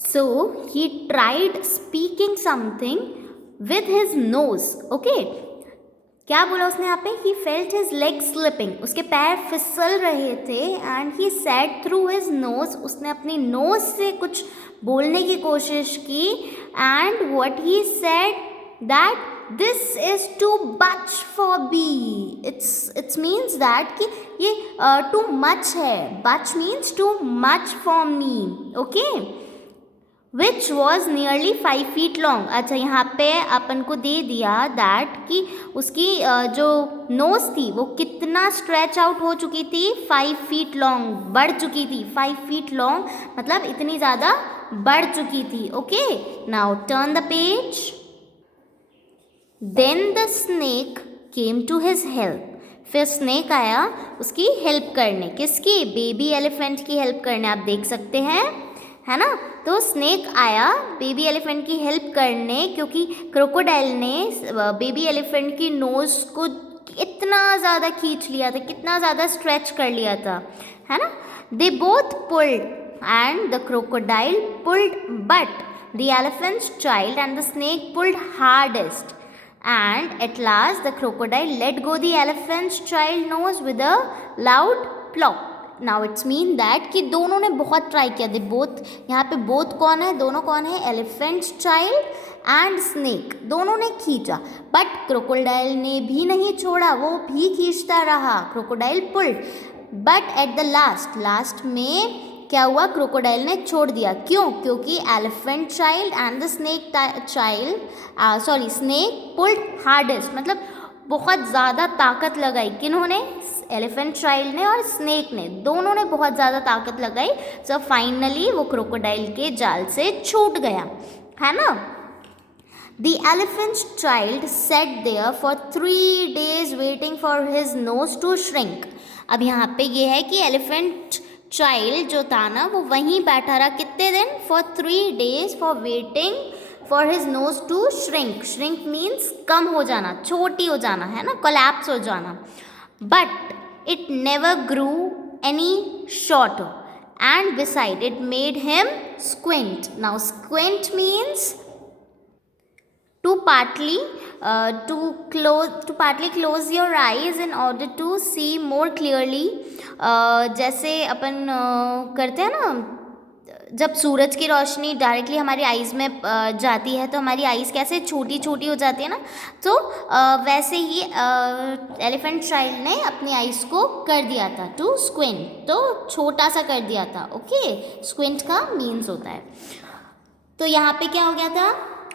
So he tried speaking something with his nose. Okay, क्या बोला उसने यहाँ पे? He felt his legs slipping. उसके पैर फिसल रहे थे. And he said through his nose. उसने अपनी nose से कुछ बोलने की कोशिश की. And what he said that this is too much for me. It's means that कि ये too much है. Much means too much for me. Okay. Which was nearly 5 feet long. अच्छा, यहाँ पे अपन को दे दिया दैट कि उसकी जो नोज थी वो कितना स्ट्रेच आउट हो चुकी थी, 5 feet लॉन्ग, बढ़ चुकी थी. 5 feet लॉन्ग मतलब इतनी ज़्यादा बढ़ चुकी थी. Okay, now turn the page. Then the snake came to his help. फिर स्नेक आया उसकी हेल्प करने. किसकी? बेबी एलिफेंट की हेल्प करने. आप देख सकते हैं, है ना. तो स्नेक आया बेबी एलिफेंट की हेल्प करने, क्योंकि क्रोकोडाइल ने बेबी एलिफेंट की नोज को इतना ज़्यादा खींच लिया था, कितना ज़्यादा स्ट्रेच कर लिया था, है ना. They both pulled and the crocodile pulled, but the elephants child and the snake pulled hardest. And at last the crocodile let go the elephant's child nose with a loud plop. Now it's mean that कि दोनों ने बहुत try किया. They both, यहाँ पे both कौन है? दोनों कौन है? Elephants child and snake. दोनों ने खींचा, बट क्रोकोडाइल ने भी नहीं छोड़ा, वो भी खींचता रहा. Crocodile pulled, but at the last में क्या हुआ? क्रोकोडाइल ने छोड़ दिया. क्यों? क्योंकि elephant child and the snake child snake pulled hardest, मतलब बहुत ज़्यादा ताकत लगाई. किन्होंने? एलिफेंट चाइल्ड ने और स्नेक ने, दोनों ने बहुत ज़्यादा ताकत लगाई. सो फाइनली वो क्रोकोडाइल के जाल से छूट गया, है ना. The elephant's child sat there for 3 days waiting for his nose to shrink. अब यहाँ पे ये है कि एलिफेंट चाइल्ड जो था ना वो वहीं बैठा रहा. कितने दिन? For 3 days for waiting for his nose to shrink. Shrink means कम हो जाना, छोटी हो जाना, है ना, collapse हो जाना. But it never grew any shorter, and beside it made him squint. Now squint means to partly close your eyes in order to see more clearly. जैसे अपन करते हैं ना, जब सूरज की रोशनी डायरेक्टली हमारी आईज़ में जाती है तो हमारी आईज़ कैसे छोटी छोटी हो जाती है ना. तो वैसे ही एलिफेंट चाइल्ड ने अपनी आईज़ को कर दिया था टू स्क्विंट, तो छोटा सा कर दिया था. ओके, स्क्विंट का मीन्स होता है. तो यहाँ पे क्या हो गया था?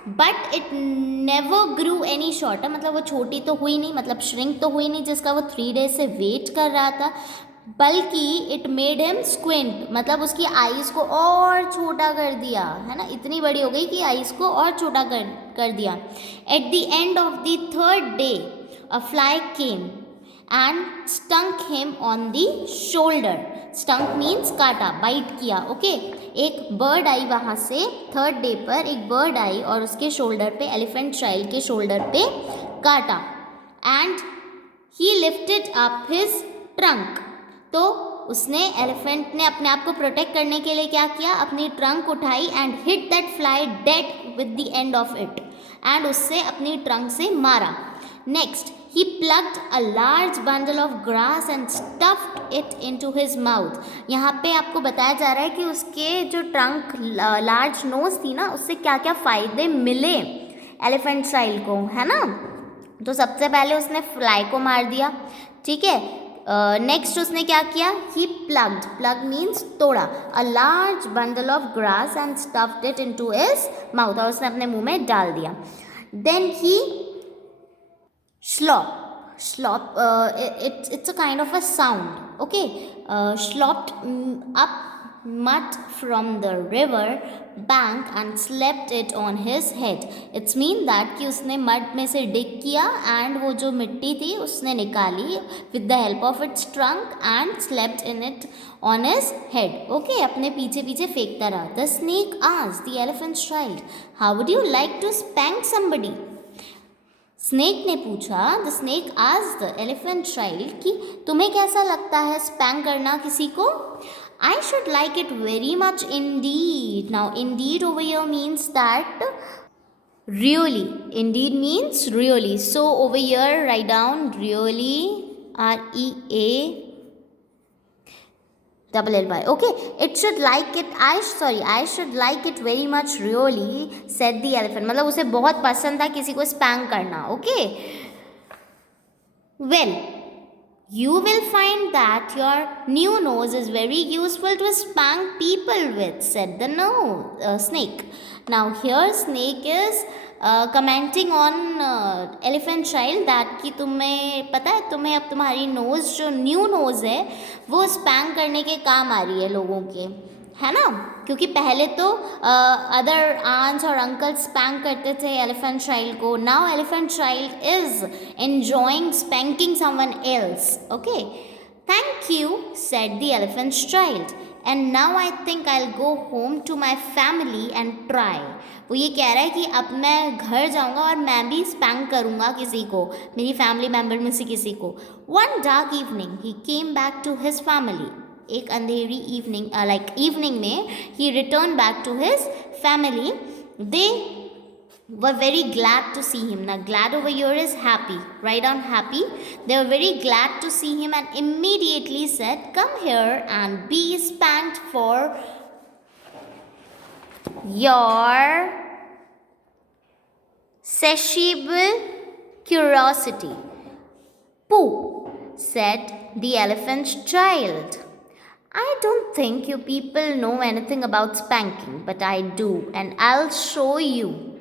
But it never grew any shorter, मतलब वो छोटी तो हुई नहीं, मतलब श्रिंक तो हुई नहीं जिसका वो 3 डेज से वेट कर रहा था, बल्कि इट मेड हिम स्क्विंट, मतलब उसकी आईज़ को और छोटा कर दिया, है ना. इतनी बड़ी हो गई कि आईज़ को और छोटा कर दिया. At the end of the 3rd day a fly came and stunk him on the shoulder. Stunk means काटा, बाइट किया. ओके, एक बर्ड आई वहाँ से. 3rd डे पर एक बर्ड आई और उसके शोल्डर पे, एलिफेंट चाइल्ड के शोल्डर पे काटा. And he lifted up his trunk. तो उसने, एलिफेंट ने अपने आप को प्रोटेक्ट करने के लिए क्या किया? अपनी ट्रंक उठाई and hit that fly dead with the end of it, and उससे अपनी ट्रंक से मारा. Next he plucked a large bundle of grass and stuffed it into his mouth. यहाँ पे आपको बताया जा रहा है कि उसके जो ट्रंक, लार्ज नोज थी ना, उससे क्या क्या फ़ायदे मिले एलिफेंट चाइल्ड को, है ना. तो सबसे पहले उसने फ्लाई को मार दिया, ठीक है. नेक्स्ट उसने क्या किया? ही प्लग मीन्स तोड़ा, a large bundle of grass and stuffed it into his mouth, और उसने अपने मुंह में डाल दिया. Then he slop, it's a kind of a sound. Okay, slopped up mud from the river bank and slapped it on his head. It's mean that कि उसने mud में से डिग किया and वो जो मिट्टी थी उसने निकाली with the help of its trunk and slapped in it on his head. Okay, अपने पीछे पीछे फेंकता रहा. The snake asked the elephant's child, how would you like to spank somebody? Snake ने पूछा, the snake asked the elephant child कि तुम्हें कैसा लगता है स्पैंक करना किसी को. I should like it very much indeed. Now, indeed over here means that really. Indeed means really. So, over here, write down really, REA double L Y. Okay, it should like it. I should like it very much really, said the elephant. मतलब उसे बहुत पसंद था किसी को spank करना. Okay. Well, you will find that your new nose is very useful to spank people with, said the snake. Now here snake is commenting on elephant child that कि तुम्हें पता है तुम्हें अब तुम्हारी नोज़ जो न्यू नोज़ है वो स्पैंक करने के काम आ रही है लोगों के, है ना, क्योंकि पहले तो अदर आंट्स और अंकल स्पैंक करते थे एलिफेंट चाइल्ड को. Now elephant child is enjoying spanking someone else. Okay, thank you, said the elephant child, and now I think I will go home to my family and try. वो ये कह रहा है कि अब मैं घर जाऊंगा और मैं भी स्पैंक करूंगा किसी को, मेरी फैमिली मेम्बर में से किसी को. One dark evening he came back to his family. एक अंधेरी इवनिंग इवनिंग में he returned back to his family. They were very glad to see him. Now glad over here is happy. Write down happy. They were very glad to see him and immediately said, come here and be spanked for your satiable curiosity. Pooh, said the elephant's child. I don't think you people know anything about spanking, but I do, and I'll show you.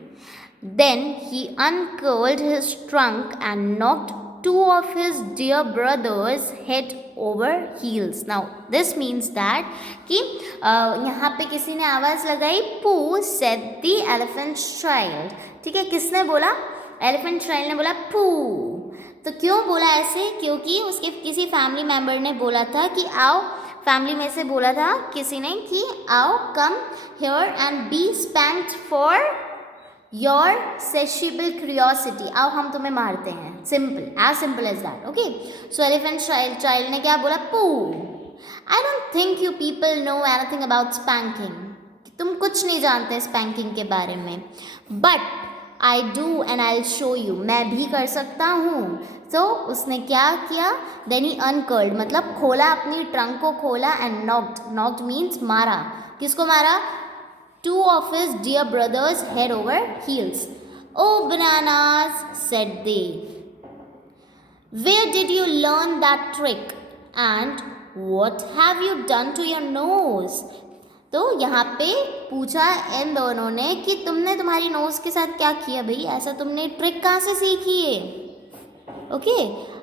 Then he uncurled his trunk and knocked two of his dear brothers head over heels. Now this means that कि यहाँ पे किसी ने आवाज़ लगाई Pooh, said the elephant's child. ठीक है, किसने बोला? एलिफेंट चाइल्ड ने बोला Pooh. तो क्यों बोला ऐसे? क्योंकि उसके किसी फैमिली मेम्बर ने बोला था कि आओ, फैमिली में से बोला था किसी ने कि आओ, come here and be spanked for your satiable curiosity. आओ हम तुम्हें मारते हैं. Simple, as simple as that. Okay, so elephant child ने क्या बोला? Pooh, I don't think you people know anything about spanking. तुम कुछ नहीं जानते स्पैंकिंग के बारे में. But I do and I will show you. मैं भी कर सकता हूँ. तो उसने क्या किया? देन ही अनकर्ल्ड मतलब खोला, अपनी ट्रंक को खोला, एंड नॉक्ड मीन्स मारा. किसको मारा? Two of his dear brothers head over heels. Oh bananas, said they, where did you learn that trick and what have you done to your nose. तो यहाँ पे पूछा इन दोनों ने कि तुमने तुम्हारी नोज के साथ क्या किया भाई, ऐसा तुमने ट्रिक कहाँ से सीखी है? Okay,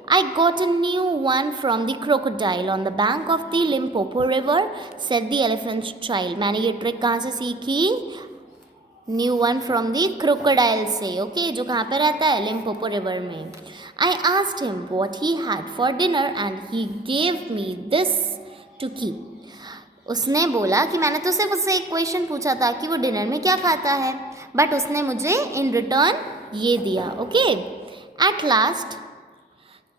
I got a new one from the crocodile on the bank of the Limpopo river, said the elephant's child. मैंने ये ट्रिक कहाँ से सीखी? New one from the crocodile से. ओके, जो कहाँ पे रहता है? लिम्पोपो रिवर में. I asked him what he had for dinner and he gave me this to keep. उसने बोला कि मैंने तो सिर्फ उससे एक क्वेश्चन पूछा था कि वो डिनर में क्या खाता है, बट उसने मुझे इन रिटर्न ये दिया. Okay, at last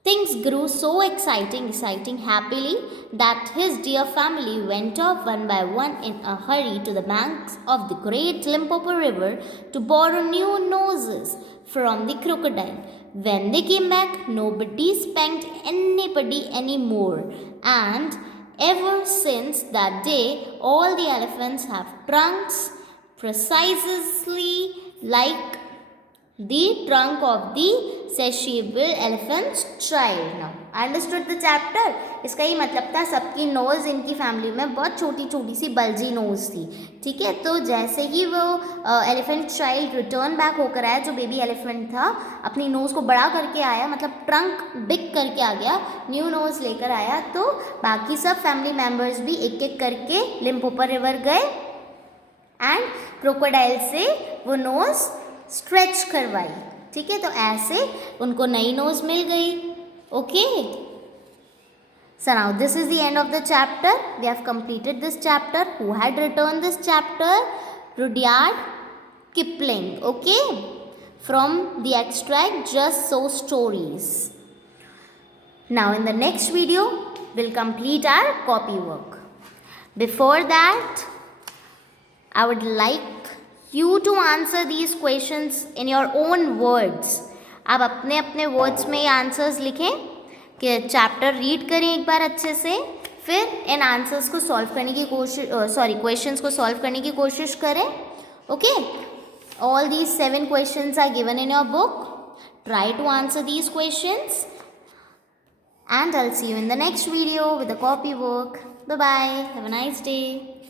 things grew so exciting happily, that his dear family went off one by one in a hurry to the banks of the great Limpopo river to borrow new noses from the crocodile. When they came back, nobody spanked anybody anymore, and ever since that day, all the elephants have trunks precisely like the trunk of the satiable elephant's child. Now, understood the chapter? इसका ये मतलब था सबकी nose इनकी family में बहुत छोटी छोटी सी बल्जी नोज़ थी. ठीक है, तो जैसे ही वो एलिफेंट चाइल्ड रिटर्न बैक होकर आया, जो बेबी एलिफेंट था, अपनी नोज़ को बड़ा करके आया, मतलब ट्रंक बिग करके आ गया, न्यू नोज़ लेकर आया, तो बाकी सब फैमिली मेम्बर्स भी एक एक करके लिम्पोपो रिवर गए एंड क्रोकोडाइल से वो नोज़ स्ट्रेच करवाई. ठीक है, तो ऐसे उनको नई नोज़ मिल गई. Okay, so now this is the end of the chapter. We have completed this chapter. Who had written this chapter? Rudyard Kipling. Okay, from the extract Just So Stories. Now in the next video we'll complete our copy work. Before that, I would like you to answer these questions in your own words. आप अपने अपने words में ये answers लिखें कि chapter read करें एक बार अच्छे से, फिर इन आंसर्स को सॉल्व करने की कोशिश क्वेश्चंस को सॉल्व करने की कोशिश करें. Okay, all these 7 questions are given in your book. Try to answer these questions and I'll see you in the next video with the copy work. Bye bye. Have a nice day.